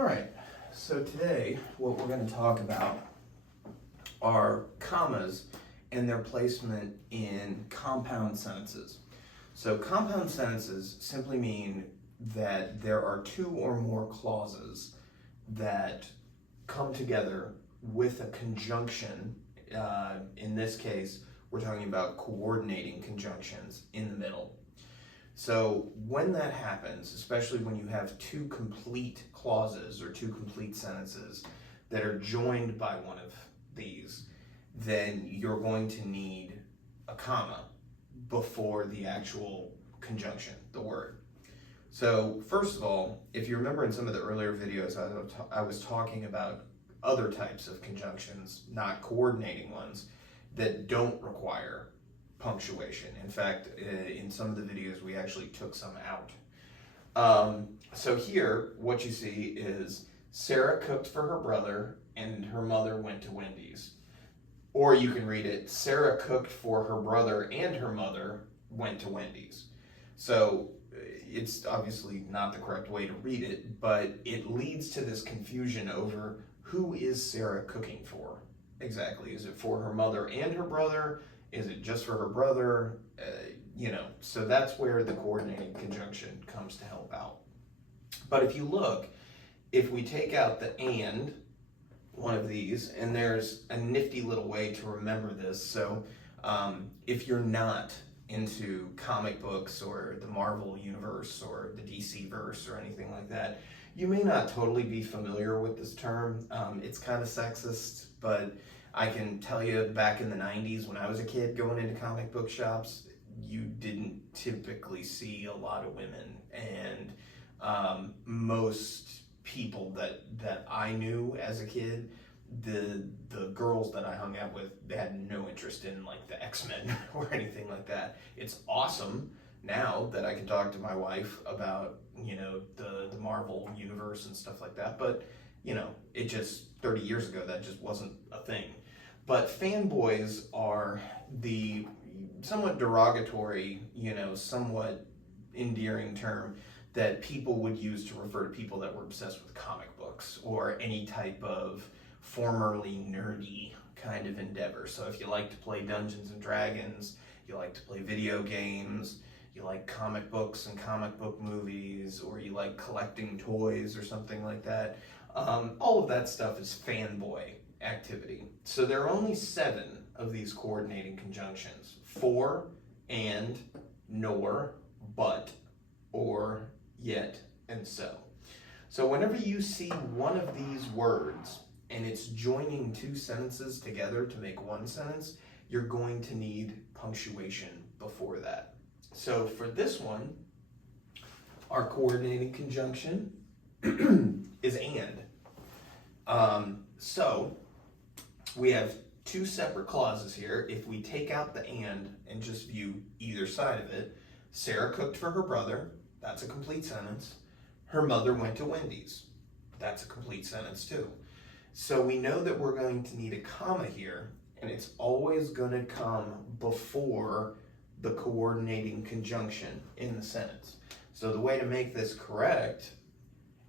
All right, so today what we're going to talk about are commas and their placement in compound sentences. So compound sentences simply mean that there are two or more clauses that come together with a conjunction. In this case, we're talking about coordinating conjunctions in the middle. So when that happens, especially when you have two complete clauses or two complete sentences that are joined by one of these, then you're going to need a comma before the actual conjunction, the word. So first of all, if you remember in some of the earlier videos, I was talking about other types of conjunctions, not coordinating ones, that don't require punctuation. In fact, in some of the videos, we actually took some out. So here, what you see is Sarah cooked for her brother and her mother went to Wendy's. Or you can read it, Sarah cooked for her brother and her mother went to Wendy's. So it's obviously not the correct way to read it, but it leads to this confusion over who is Sarah cooking for exactly. Is it for her mother and her brother? Is it just for her brother? So that's where the coordinating conjunction comes to help out. But if you look, if we take out the and, one of these, and there's a nifty little way to remember this. So if you're not into comic books or the Marvel universe or the DC verse or anything like that, you may not totally be familiar with this term. It's kind of sexist, but I can tell you back in the 90s when I was a kid going into comic book shops, you didn't typically see a lot of women, and most people that I knew as a kid, the girls that I hung out with, they had no interest in like the X-Men or anything like that. It's awesome now that I can talk to my wife about the Marvel universe and stuff like that, but it just 30 years ago that just wasn't a thing. But fanboys are the somewhat derogatory, somewhat endearing term that people would use to refer to people that were obsessed with comic books or any type of formerly nerdy kind of endeavor. So if you like to play Dungeons and Dragons, you like to play video games, you like comic books and comic book movies, or you like collecting toys or something like that, all of that stuff is fanboy activity. So there are only 7 of these coordinating conjunctions: for, and, nor, but, or, yet, and so. So whenever you see one of these words and it's joining two sentences together to make one sentence, you're going to need punctuation before that. So for this one, our coordinating conjunction is and. So we have 2 separate clauses here. If we take out the and just view either side of it, Sarah cooked for her brother, that's a complete sentence. Her mother went to Wendy's, that's a complete sentence too. So we know that we're going to need a comma here, and it's always going to come before the coordinating conjunction in the sentence. So the way to make this correct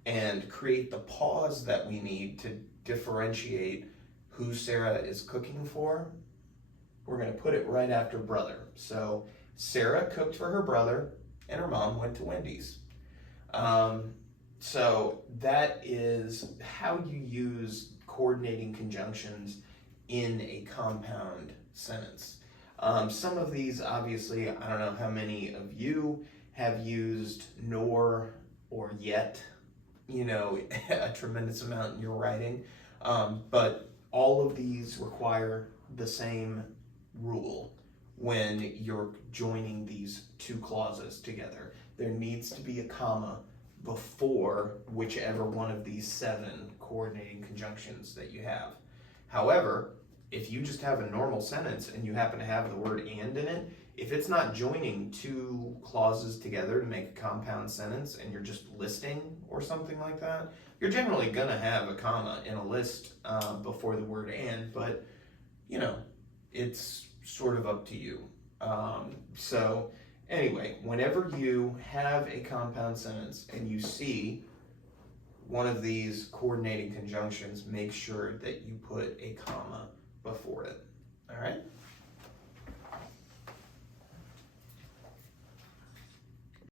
and create the pause that we need to differentiate who Sarah is cooking for, we're going to put it right after brother. So Sarah cooked for her brother and her mom went to Wendy's. So that is how you use coordinating conjunctions in a compound sentence. Some of these, obviously, I don't know how many of you have used nor or yet, a tremendous amount in your writing, but all of these require the same rule when you're joining these two clauses together. There needs to be a comma before whichever one of these 7 coordinating conjunctions that you have. However, if you just have a normal sentence and you happen to have the word and in it, if it's not joining 2 clauses together to make a compound sentence and you're just listing or something like that, you're generally going to have a comma in a list before the word and, but it's sort of up to you. So anyway, whenever you have a compound sentence and you see one of these coordinating conjunctions, make sure that you put a comma before it. All right?